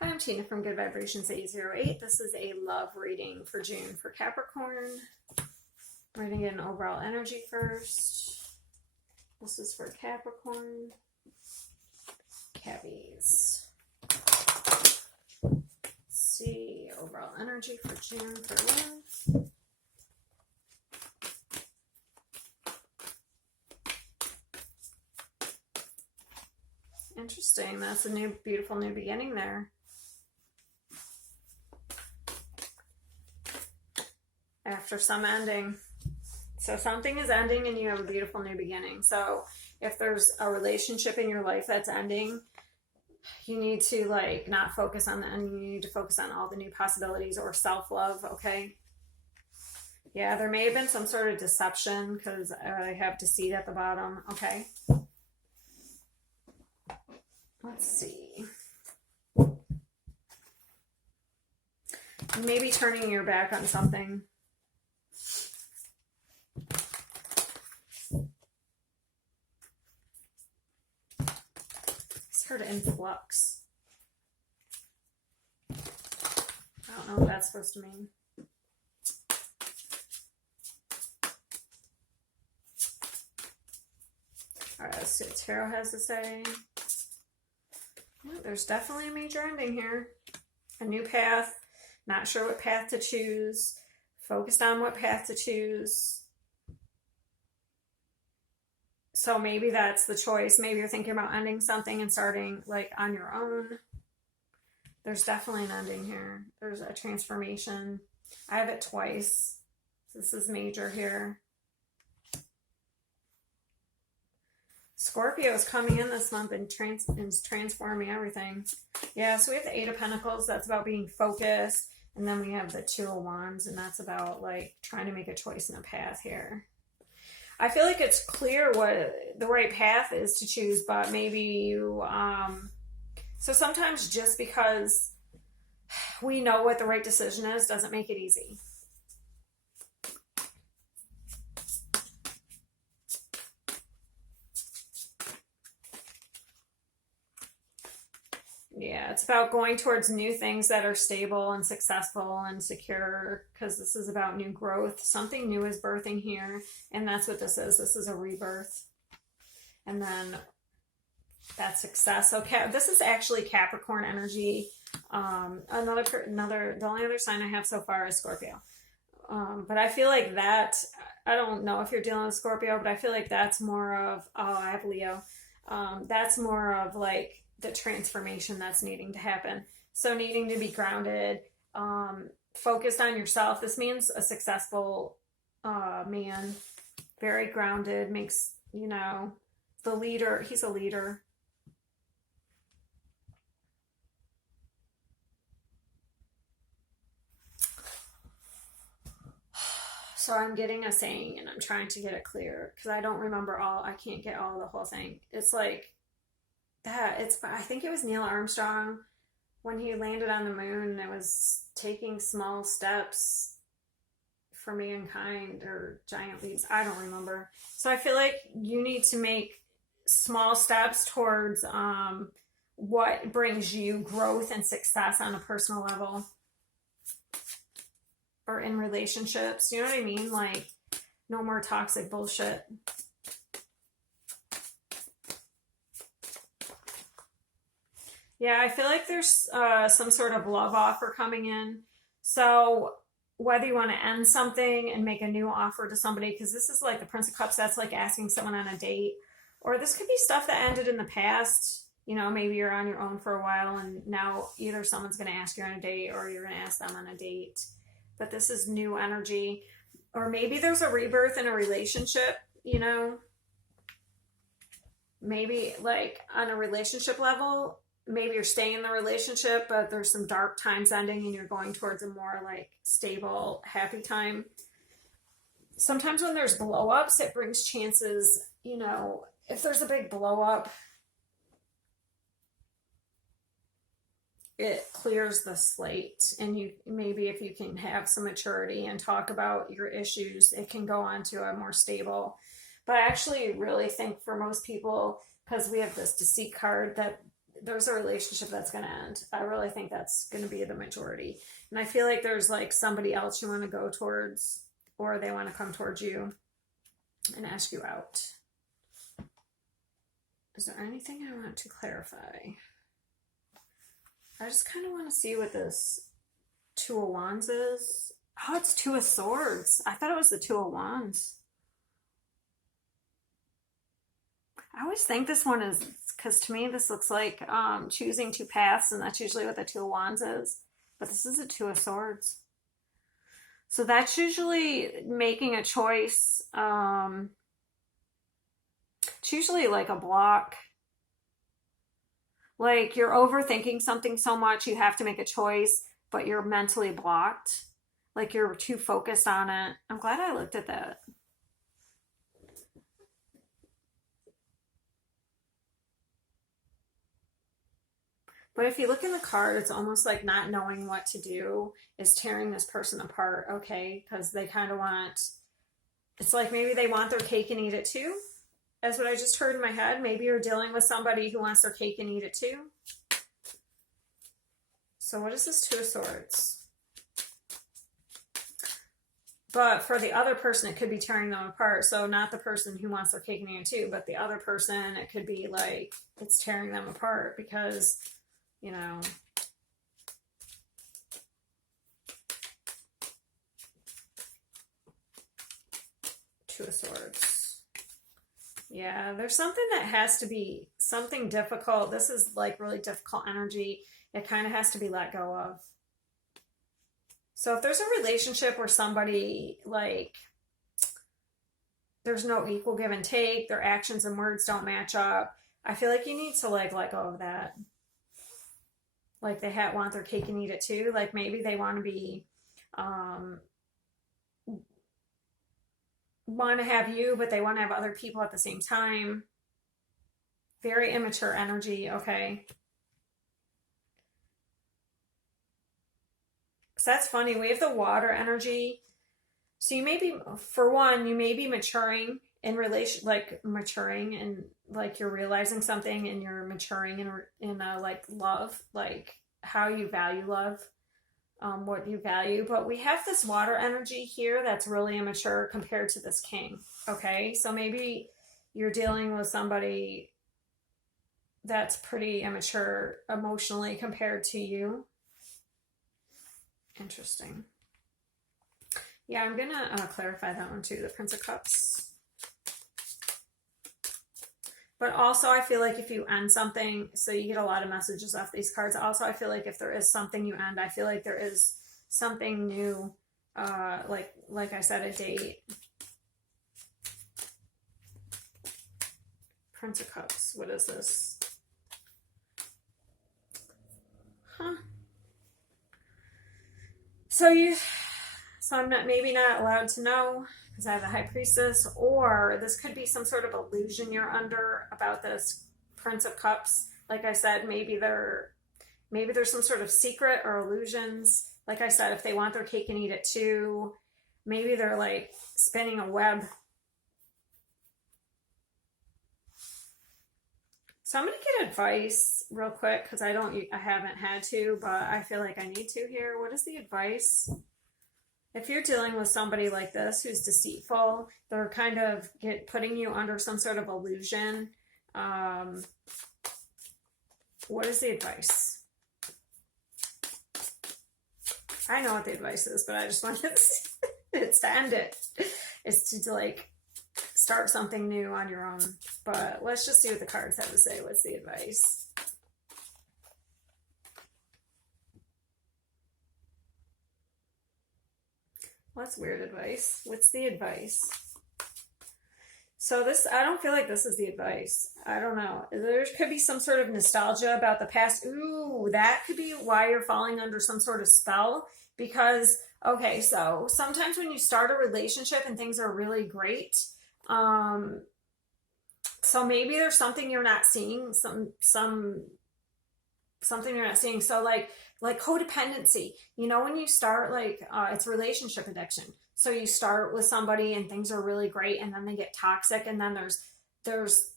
Hi, I'm Tina from Good Vibrations 808. This is a love reading for June for Capricorn. We're going to get an overall energy first. This is for Capricorn. Cabbies. Let's see, overall energy for June for love. Interesting. That's a new, beautiful new beginning there. After some ending. So something is ending and you have a beautiful new beginning. So if there's a relationship in your life that's ending, you need to not focus on the end. You need to focus on all the new possibilities or self-love, okay? Yeah, there may have been some sort of deception because I have deceit at the bottom, okay? Let's see. Maybe turning your back on something. Heard influx. I don't know what that's supposed to mean. All right, let's see what Tarot has to say. There's definitely a major ending here. A new path. Not sure what path to choose. Focused on what path to choose. So maybe that's the choice. Maybe you're thinking about ending something and starting on your own. There's definitely an ending here. There's a transformation. I have it twice. This is major here. Scorpio is coming in this month and transforming everything. Yeah, so we have the Eight of Pentacles. That's about being focused. And then we have the Two of Wands. And that's about trying to make a choice in a path here. I feel like it's clear what the right path is to choose, but maybe you, so sometimes just because we know what the right decision is doesn't make it easy. Yeah, it's about going towards new things that are stable and successful and secure, because this is about new growth. Something new is birthing here, and that's what this is. This is a rebirth. And then that's success. So this is actually Capricorn energy. The only other sign I have so far is Scorpio. But I feel like that, I don't know if you're dealing with Scorpio, but I feel like that's more of, I have Leo. That's more of the transformation that's needing to happen. So needing to be grounded, focused on yourself. This means a successful man, very grounded, makes, the leader. He's a leader. So I'm getting a saying and I'm trying to get it clear because I don't remember I can't get all the whole thing. It's I think it was Neil Armstrong when he landed on the moon. It was taking small steps for mankind or giant leaps. I don't remember. So I feel like you need to make small steps towards what brings you growth and success on a personal level or in relationships. You know what I mean? No more toxic bullshit. Yeah, I feel like there's some sort of love offer coming in. So whether you want to end something and make a new offer to somebody, because this is the Prince of Cups, that's asking someone on a date. Or this could be stuff that ended in the past. Maybe you're on your own for a while and now either someone's going to ask you on a date or you're going to ask them on a date. But this is new energy. Or maybe there's a rebirth in a relationship, Maybe on a relationship level, maybe you're staying in the relationship, but there's some dark times ending and you're going towards a more stable, happy time. Sometimes when there's blow-ups, it brings chances, if there's a big blow-up, it clears the slate. And maybe if you can have some maturity and talk about your issues, it can go on to a more stable. But I actually really think for most people, because we have this deceit card, that there's a relationship that's going to end. I really think that's going to be the majority. And I feel like there's like somebody else you want to go towards, or they want to come towards you and ask you out. Is there anything I want to clarify? I just kind of want to see what this Two of Wands is. Oh, it's Two of Swords. I thought it was the Two of Wands. I always think this one is, because to me this looks like choosing two paths, and that's usually what the Two of Wands is. But this is a Two of Swords. So that's usually making a choice. It's usually like a block. Like you're overthinking something so much you have to make a choice, but you're mentally blocked. Like you're too focused on it. I'm glad I looked at that. But if you look in the card, it's almost like not knowing what to do is tearing this person apart, okay? Because they kind of want, it's like maybe they want their cake and eat it too. That's what I just heard in my head. Maybe you're dealing with somebody who wants their cake and eat it too. So what is this Two of Swords? But for the other person, it could be tearing them apart. So not the person who wants their cake and eat it too, but the other person, it could be like it's tearing them apart because, you know, Two of Swords. Yeah, there's something that has to be something difficult. This is like really difficult energy. It kind of has to be let go of. So if there's a relationship where somebody, like, there's no equal give and take, their actions and words don't match up, I feel like you need to like let go of that. Like they want their cake and eat it too. Like maybe they want to be, want to have you, but they want to have other people at the same time. Very immature energy, okay? So that's funny. We have the water energy. So you may be, for one, you may be maturing in relation, like maturing and like you're realizing something and you're maturing in like love, like how you value love, what you value. But we have this water energy here that's really immature compared to this king. Okay. So maybe you're dealing with somebody that's pretty immature emotionally compared to you. Interesting. Yeah, I'm going to clarify that one too, the Prince of Cups. But also I feel like if you end something, so you get a lot of messages off these cards. Also, I feel like if there is something you end, I feel like there is something new, like I said, a date. Prince of Cups, what is this? Huh. So I'm maybe not allowed to know because I have the High Priestess, or this could be some sort of illusion you're under about this Prince of Cups. Like I said, maybe there's some sort of secret or illusions. Like I said, if they want their cake and eat it too, maybe they're like spinning a web. So I'm going to get advice real quick because I haven't had to, but I feel like I need to here. What is the advice? If you're dealing with somebody like this who's deceitful, they're kind of putting you under some sort of illusion. What is the advice? I know what the advice is, but I just wanted it's to end it. It's to like start something new on your own. But let's just see what the cards have to say. What's the advice? Well, that's weird advice. What's the advice? So this, I don't feel like this is the advice. I don't know. There could be some sort of nostalgia about the past. Ooh, that could be why you're falling under some sort of spell. Because, okay, so sometimes when you start a relationship and things are really great, so maybe there's something you're not seeing, something you're not seeing. So like codependency, you know, when you start it's relationship addiction. So you start with somebody and things are really great and then they get toxic and then there's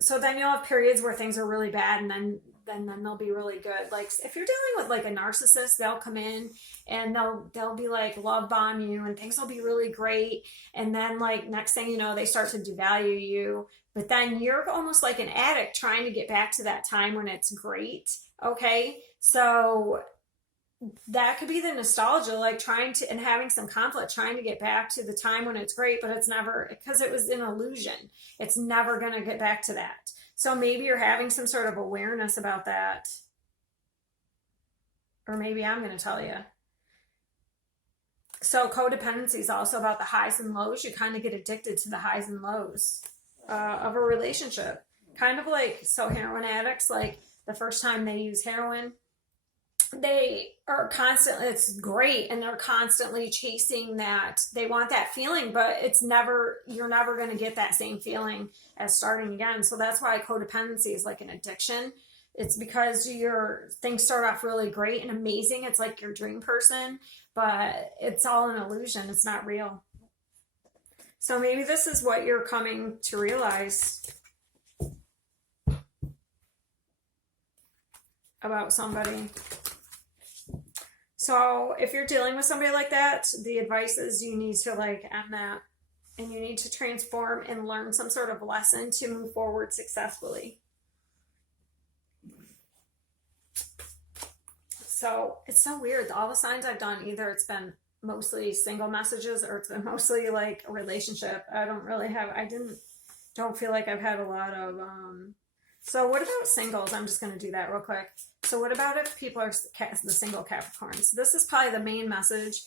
so then you'll have periods where things are really bad, and then they'll be really good. Like if you're dealing with like a narcissist, they'll come in and they'll be like love bomb you, and things will be really great, and then like next thing you know, they start to devalue you. But then you're almost like an addict trying to get back to that time when it's great. Okay, so that could be the nostalgia, like trying to and having some conflict, trying to get back to the time when it's great, but it's never, because it was an illusion. It's never going to get back to that. So maybe you're having some sort of awareness about that. Or maybe I'm going to tell you. So codependency is also about the highs and lows. You kind of get addicted to the highs and lows of a relationship. Kind of like, so heroin addicts, like the first time they use heroin, they are constantly, it's great, and they're constantly chasing that, they want that feeling, but it's never, you're never going to get that same feeling as starting again. So that's why codependency is like an addiction. It's because your things start off really great and amazing, it's like your dream person, but it's all an illusion, it's not real. So maybe this is what you're coming to realize about somebody. So if you're dealing with somebody like that, the advice is you need to like end that, and you need to transform and learn some sort of lesson to move forward successfully. So it's so weird. All the signs I've done, either it's been mostly single messages or it's been mostly like a relationship. I don't feel like I've had a lot of, so what about singles? I'm just going to do that real quick. So what about if people are the single Capricorns? This is probably the main message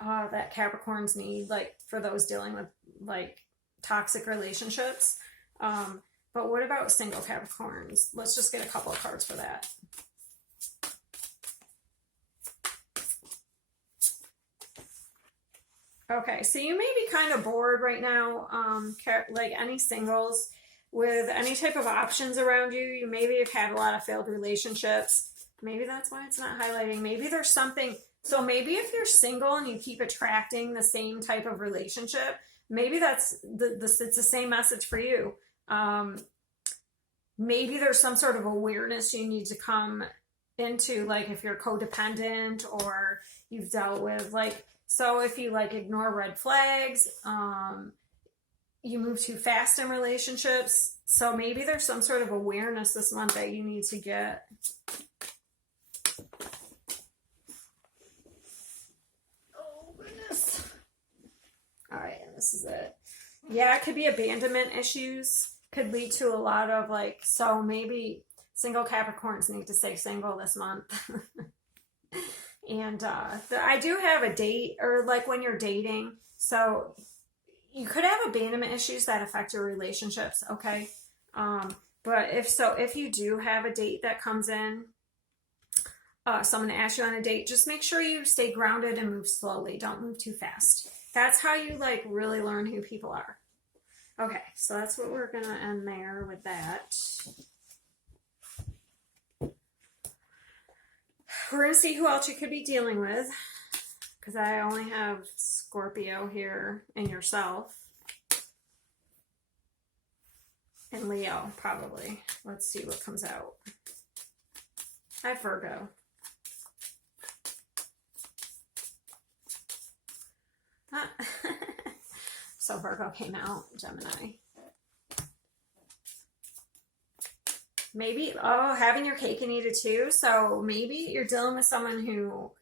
that Capricorns need, like for those dealing with like toxic relationships. But what about single Capricorns? Let's just get a couple of cards for that. Okay, so you may be kind of bored right now, like any singles with any type of options around you. You maybe have had a lot of failed relationships. Maybe that's why it's not highlighting. Maybe there's something. So maybe if you're single and you keep attracting the same type of relationship, maybe that's it's the same message for you. Maybe there's some sort of awareness you need to come into, like if you're codependent or you've dealt with like, so if you like ignore red flags, you move too fast in relationships. So maybe there's some sort of awareness this month that you need to get. Oh, goodness. All right, and this is it. Yeah, it could be abandonment issues. Could lead to a lot of like, so maybe single Capricorns need to stay single this month. And I do have a date, or like when you're dating, so you could have abandonment issues that affect your relationships, okay? But if you do have a date that comes in, someone asks you on a date, just make sure you stay grounded and move slowly. Don't move too fast. That's how you like really learn who people are. Okay, so that's what we're gonna end there with that. We're going to see who else you could be dealing with, because I only have Scorpio here and yourself. And Leo, probably. Let's see what comes out. I have Virgo. So Virgo came out, Gemini. Maybe, having your cake and eat it too. So maybe you're dealing with someone who,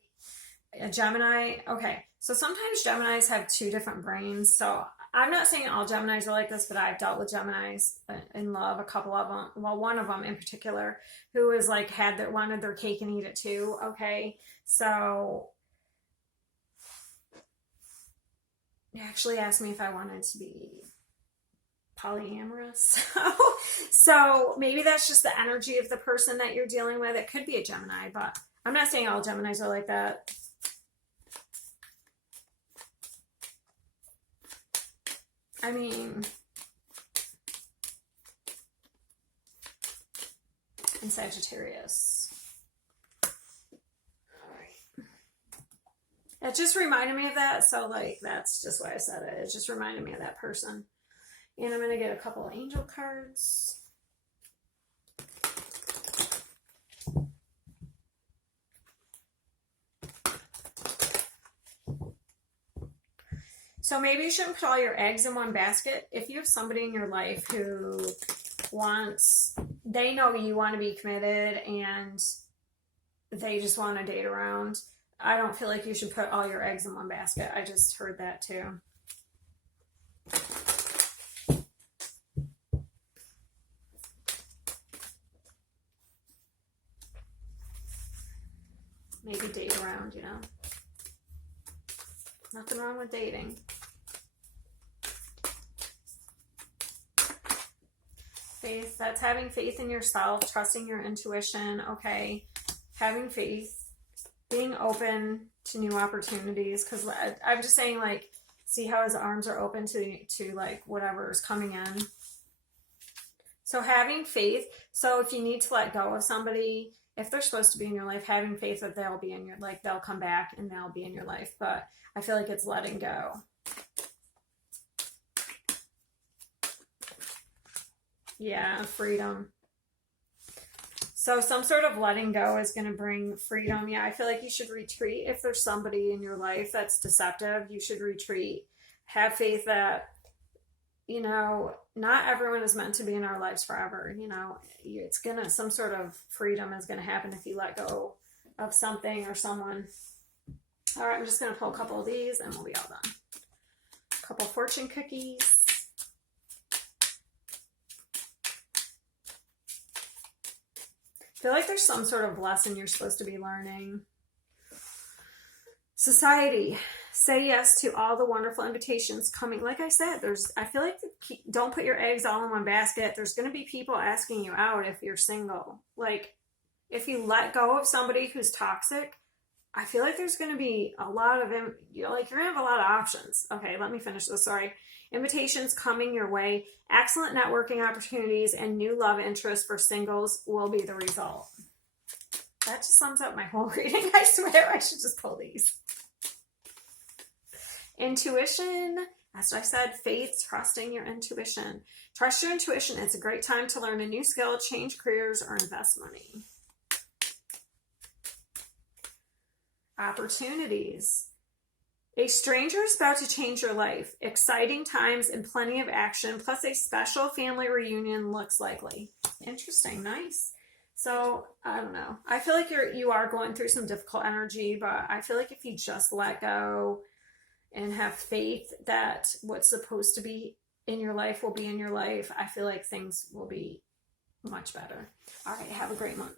a Gemini. Okay, so sometimes Geminis have two different brains. So I'm not saying all Geminis are like this, but I've dealt with Geminis in love, a couple of them. Well, one of them in particular, who is like wanted their cake and eat it too. Okay, so they actually asked me if I wanted to be polyamorous. So maybe that's just the energy of the person that you're dealing with. It could be a Gemini, but I'm not saying all Geminis are like that. I mean, and Sagittarius. All right. It just reminded me of that. So like, that's just why I said it. It just reminded me of that person. And I'm going to get a couple of angel cards. So maybe you shouldn't put all your eggs in one basket. If you have somebody in your life who they know you want to be committed and they just want to date around, I don't feel like you should put all your eggs in one basket. I just heard that too. Maybe date around, you know. Nothing wrong with dating. Faith, that's having faith in yourself, trusting your intuition, okay. Having faith, being open to new opportunities, because I'm just saying, like, see how his arms are open to like whatever is coming in. So having faith. So if you need to let go of somebody, if they're supposed to be in your life, having faith that they'll be in your, like, they'll come back and they'll be in your life. But I feel like it's letting go. Yeah, freedom. So some sort of letting go is going to bring freedom. Yeah, I feel like you should retreat. If there's somebody in your life that's deceptive, you should retreat. Have faith that, you know, not everyone is meant to be in our lives forever. You know, it's gonna, some sort of freedom is gonna happen if you let go of something or someone. All right, I'm just gonna pull a couple of these and we'll be all done. A couple fortune cookies. I feel like there's some sort of lesson you're supposed to be learning. Society. Say yes to all the wonderful invitations coming. Like I said, I feel like don't put your eggs all in one basket. There's going to be people asking you out if you're single. Like, if you let go of somebody who's toxic, I feel like there's going to be a lot of, you're going to have a lot of options. Okay, let me finish this. Sorry. Invitations coming your way. Excellent networking opportunities and new love interests for singles will be the result. That just sums up my whole reading. I swear I should just pull these. Intuition, as I said, faith, trusting your intuition. Trust your intuition. It's a great time to learn a new skill, change careers, or invest money. Opportunities. A stranger is about to change your life. Exciting times and plenty of action, plus a special family reunion looks likely. Interesting, nice. So, I don't know. I feel like you are going through some difficult energy, but I feel like if you just let go and have faith that what's supposed to be in your life will be in your life, I feel like things will be much better. All right, have a great month.